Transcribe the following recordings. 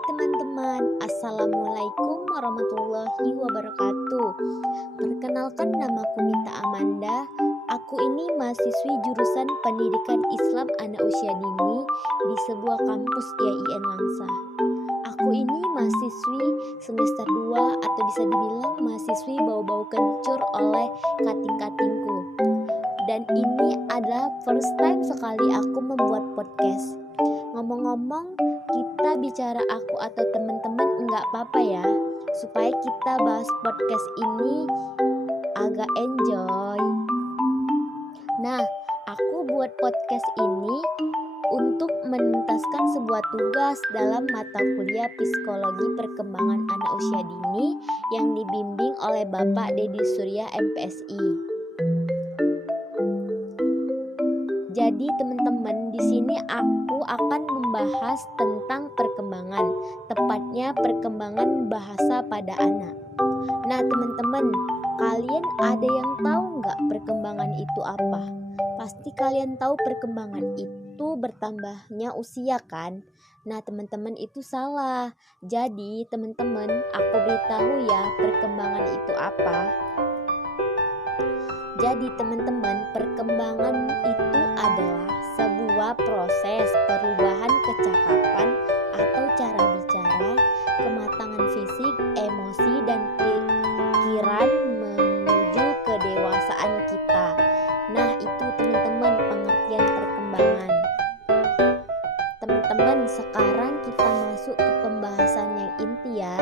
teman-teman, Assalamualaikum warahmatullahi wabarakatuh. Perkenalkan, namaku Mita Amanda. Aku ini mahasiswi jurusan Pendidikan Islam Anak Usia Dini di sebuah kampus IAIN Langsa. Aku ini mahasiswi semester 2 atau bisa dibilang mahasiswi bau-bau kencur oleh kating-katingku. Dan ini adalah first time sekali aku membuat podcast. Ngomong-ngomong, kita bicara aku atau teman-teman enggak apa-apa ya, supaya kita bahas podcast ini agak enjoy. Nah, aku buat podcast ini untuk menuntaskan sebuah tugas dalam mata kuliah Psikologi Perkembangan Anak Usia Dini yang dibimbing oleh Bapak Dedi Surya MPSI. Jadi teman-teman, di sini aku akan membahas tentang perkembangan, tepatnya perkembangan bahasa pada anak. Nah teman-teman, kalian ada yang tahu nggak perkembangan itu apa? Pasti kalian tahu perkembangan itu bertambahnya usia kan? Nah teman-teman, itu salah. Jadi teman-teman, aku beritahu ya perkembangan itu apa. Jadi teman-teman, perkembangan itu adalah sebuah proses perubahan kecakapan atau cara bicara, kematangan fisik, emosi, dan pikiran menuju kedewasaan kita. Nah itu teman-teman pengertian perkembangan. Teman-teman, sekarang kita masuk ke pembahasan yang inti ya,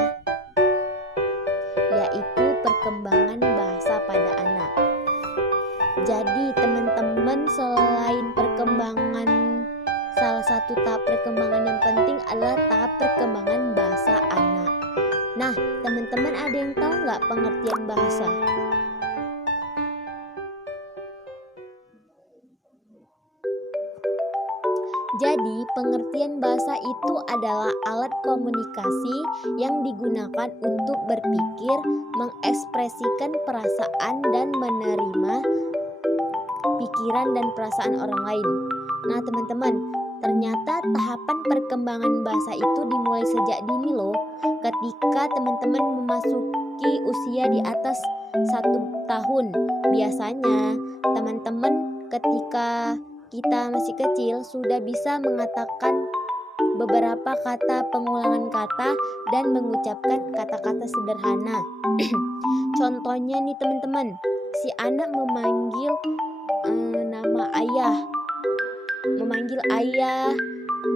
yaitu perkembangan bahasa pada anak. Jadi teman-teman, selain perkembangan, salah satu tahap perkembangan yang penting adalah tahap perkembangan bahasa anak. Nah teman-teman, ada yang tahu nggak pengertian bahasa? Jadi pengertian bahasa itu adalah alat komunikasi yang digunakan untuk berpikir, mengekspresikan perasaan, dan menerima pikiran dan perasaan orang lain. Nah teman-teman, ternyata tahapan perkembangan bahasa itu dimulai sejak dini loh. Ketika teman-teman memasuki usia di atas 1 tahun. Biasanya teman-teman ketika kita masih kecil sudah bisa mengatakan beberapa kata pengulangan kata dan mengucapkan kata-kata sederhana. Contohnya nih teman-teman, si anak memanggil nama ayah, memanggil ayah,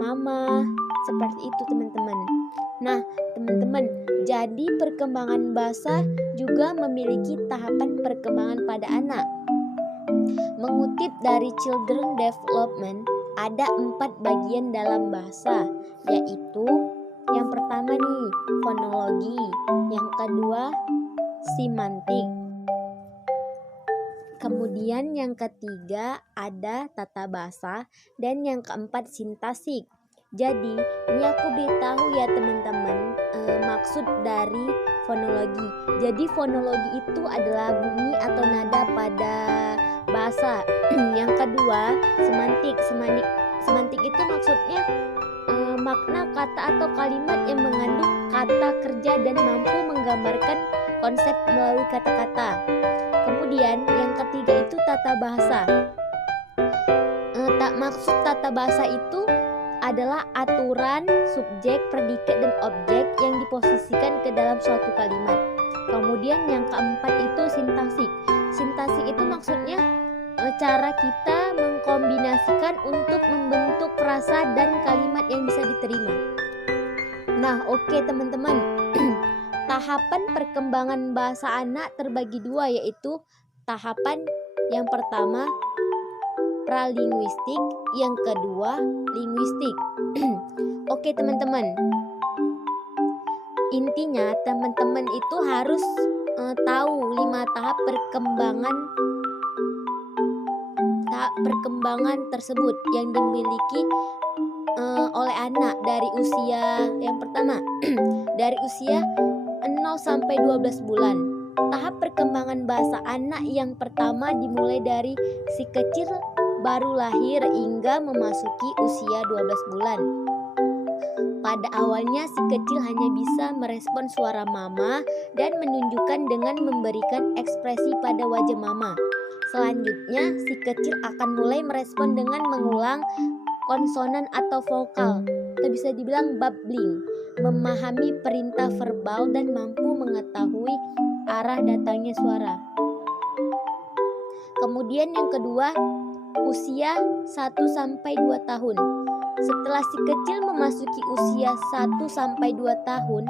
mama, seperti itu teman-teman. Nah teman-teman, jadi perkembangan bahasa juga memiliki tahapan perkembangan pada anak. Mengutip dari Children Development, ada 4 bagian dalam bahasa, yaitu yang pertama nih, fonologi, yang kedua semantik, kemudian yang ketiga ada tata bahasa, dan yang keempat sintaksis. Jadi ini aku beritahu ya teman-teman, maksud dari fonologi. Jadi fonologi itu adalah bunyi atau nada pada bahasa. Yang kedua semantik. Semantik itu maksudnya makna kata atau kalimat yang mengandung kata kerja dan mampu menggambarkan konsep melalui kata-kata. Kemudian yang ketiga itu tata bahasa. Maksud tata bahasa itu adalah aturan, subjek, predikat, dan objek yang diposisikan ke dalam suatu kalimat. Kemudian yang keempat itu sintaksis. Sintaksis itu maksudnya cara kita mengkombinasikan untuk membentuk frasa dan kalimat yang bisa diterima. Nah oke teman-teman, tahapan perkembangan bahasa anak terbagi 2, yaitu tahapan yang pertama pralinguistik, yang kedua linguistik. Oke teman-teman, intinya teman-teman itu harus tahu 5 tahap perkembangan tersebut yang dimiliki oleh anak dari usia yang pertama dari usia 0 sampai 12 bulan. Tahap perkembangan bahasa anak yang pertama dimulai dari si kecil baru lahir hingga memasuki usia 12 bulan. Pada awalnya si kecil hanya bisa merespon suara mama dan menunjukkan dengan memberikan ekspresi pada wajah mama. Selanjutnya si kecil akan mulai merespon dengan mengulang konsonan atau vokal, atau bisa dibilang babbling, memahami perintah verbal dan mampu mengetahui arah datangnya suara. Kemudian yang kedua, usia 1-2 tahun. Setelah si kecil memasuki usia 1-2 tahun,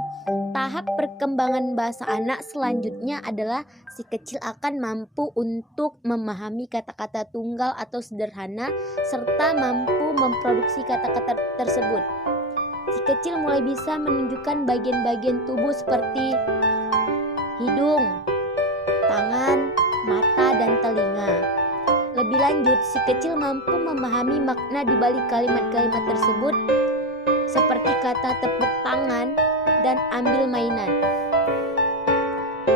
tahap perkembangan bahasa anak selanjutnya adalah si kecil akan mampu untuk memahami kata-kata tunggal atau sederhana serta mampu memproduksi kata-kata tersebut. Si kecil mulai bisa menunjukkan bagian-bagian tubuh seperti hidung, tangan, mata, dan telinga. Lebih lanjut, si kecil mampu memahami makna di balik kalimat-kalimat tersebut seperti kata tepuk tangan dan ambil mainan.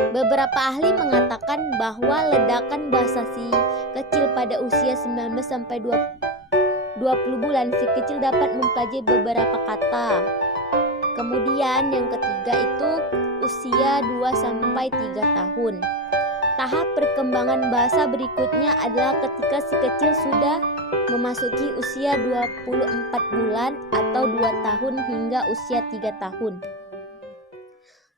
Beberapa ahli mengatakan bahwa ledakan bahasa si kecil pada usia 19-20 bulan si kecil dapat mempelajari beberapa kata. Kemudian yang ketiga itu usia 2-3 tahun. Tahap perkembangan bahasa berikutnya adalah ketika si kecil sudah memasuki usia 24 bulan atau 2 tahun hingga usia 3 tahun.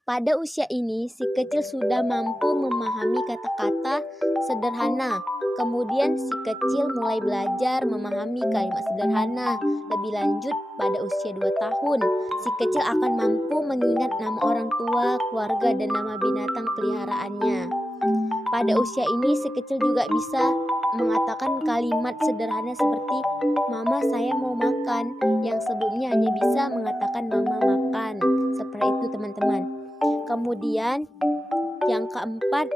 Pada usia ini, si kecil sudah mampu memahami kata-kata sederhana. Kemudian si kecil mulai belajar memahami kalimat sederhana. Lebih lanjut, pada usia 2 tahun, si kecil akan mampu mengingat nama orang tua, keluarga, dan nama binatang peliharaannya. Pada usia ini, si kecil juga bisa mengatakan kalimat sederhana seperti "Mama, saya mau makan", yang sebelumnya hanya bisa mengatakan "Mama makan". Seperti itu, teman-teman. Kemudian yang keempat,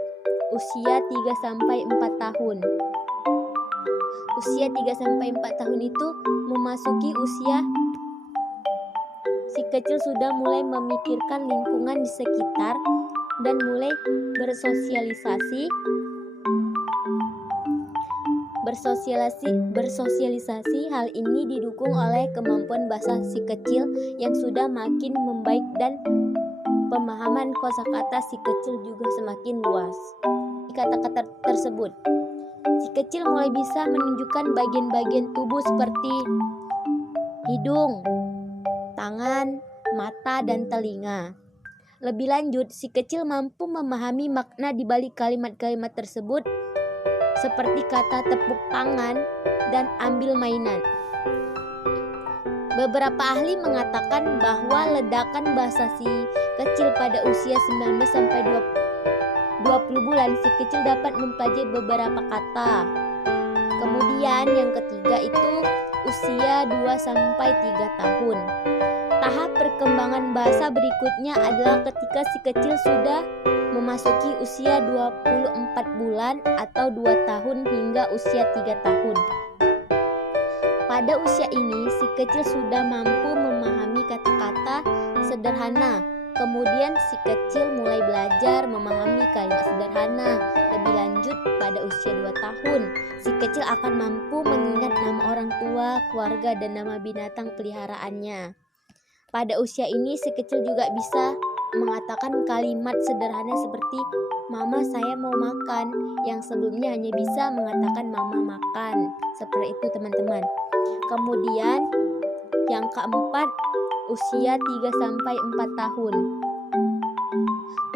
usia 3-4 tahun. Usia 3-4 tahun itu memasuki usia si kecil sudah mulai memikirkan lingkungan di sekitar dan mulai bersosialisasi. Hal ini didukung oleh kemampuan bahasa si kecil yang sudah makin membaik dan pemahaman kosakata si kecil juga semakin luas. Di kata-kata tersebut, si kecil mulai bisa menunjukkan bagian-bagian tubuh seperti hidung, tangan, mata, dan telinga. Lebih lanjut, si kecil mampu memahami makna di balik kalimat-kalimat tersebut seperti kata tepuk tangan dan ambil mainan. Beberapa ahli mengatakan bahwa ledakan bahasa si kecil pada usia 19-20 bulan si kecil dapat mempelajari beberapa kata. Kemudian yang ketiga itu usia 2-3 tahun. Tahap perkembangan bahasa berikutnya adalah ketika si kecil sudah memasuki usia 24 bulan atau 2 tahun hingga usia 3 tahun. Pada usia ini, si kecil sudah mampu memahami kata-kata sederhana. Kemudian si kecil mulai belajar memahami kalimat sederhana. Lebih lanjut, pada usia 2 tahun, si kecil akan mampu mengingat nama orang tua, keluarga, dan nama binatang peliharaannya. Pada usia ini, si kecil juga bisa mengatakan kalimat sederhana seperti "Mama, saya mau makan", yang sebelumnya hanya bisa mengatakan "Mama makan". Seperti itu, teman-teman. Kemudian yang keempat, usia 3-4 tahun.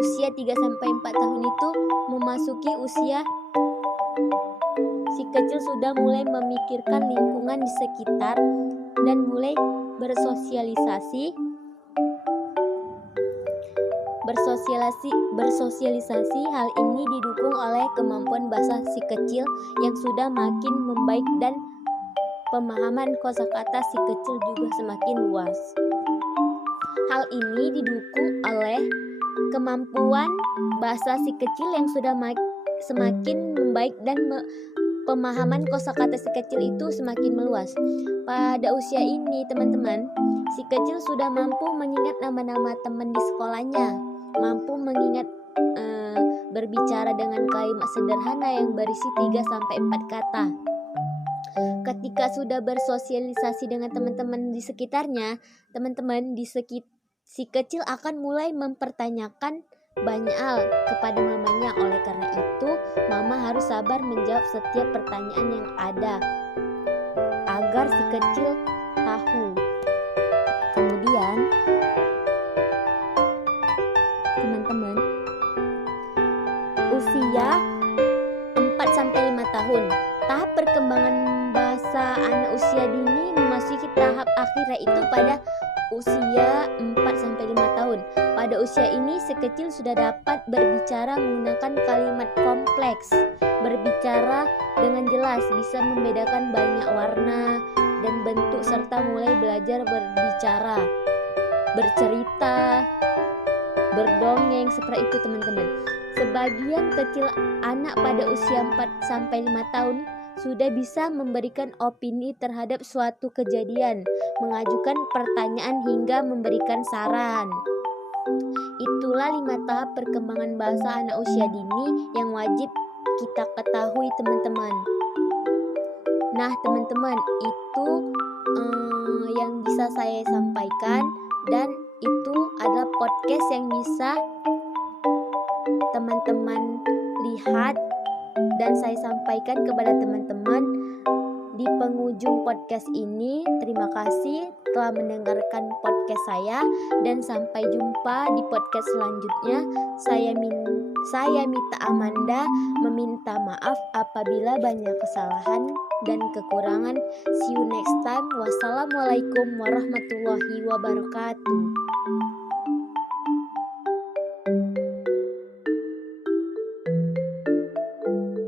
Usia 3-4 tahun itu memasuki usia si kecil sudah mulai memikirkan lingkungan di sekitar dan mulai bersosialisasi. Hal ini didukung oleh kemampuan bahasa si kecil yang sudah makin membaik dan pemahaman kosakata si kecil juga semakin luas. Hal ini didukung oleh kemampuan bahasa si kecil yang sudah semakin membaik dan pemahaman kosakata si kecil itu semakin meluas. Pada usia ini, teman-teman, si kecil sudah mampu mengingat nama-nama teman di sekolahnya, mampu mengingat berbicara dengan kalimat sederhana yang berisi 3-4 kata. Ketika sudah bersosialisasi dengan teman-teman di sekitarnya, si kecil akan mulai mempertanyakan banyak hal kepada mamanya. Oleh karena itu, mama harus sabar menjawab setiap pertanyaan yang ada agar si kecil tahu. Kemudian, teman-teman, usia 4-5 tahun. Tahap perkembangan bahasa anak usia dini memasuki tahap akhir, yaitu pada usia 4-5 tahun. Pada usia ini, si kecil sudah dapat berbicara menggunakan kalimat kompleks, berbicara dengan jelas, bisa membedakan banyak warna dan bentuk, serta mulai belajar berbicara, bercerita, berdongeng, seperti itu teman-teman. Sebagian kecil anak pada usia 4-5 tahun sudah bisa memberikan opini terhadap suatu kejadian, mengajukan pertanyaan hingga memberikan saran. Itulah 5 tahap perkembangan bahasa anak usia dini yang wajib kita ketahui teman-teman. Nah teman-teman, itu yang bisa saya sampaikan, dan itu adalah podcast yang bisa teman-teman lihat dan saya sampaikan kepada teman-teman di penghujung podcast ini. Terima kasih telah mendengarkan podcast saya, dan sampai jumpa di podcast selanjutnya. Saya Mita Amanda meminta maaf apabila banyak kesalahan dan kekurangan. See you next time. Wassalamualaikum warahmatullahi wabarakatuh.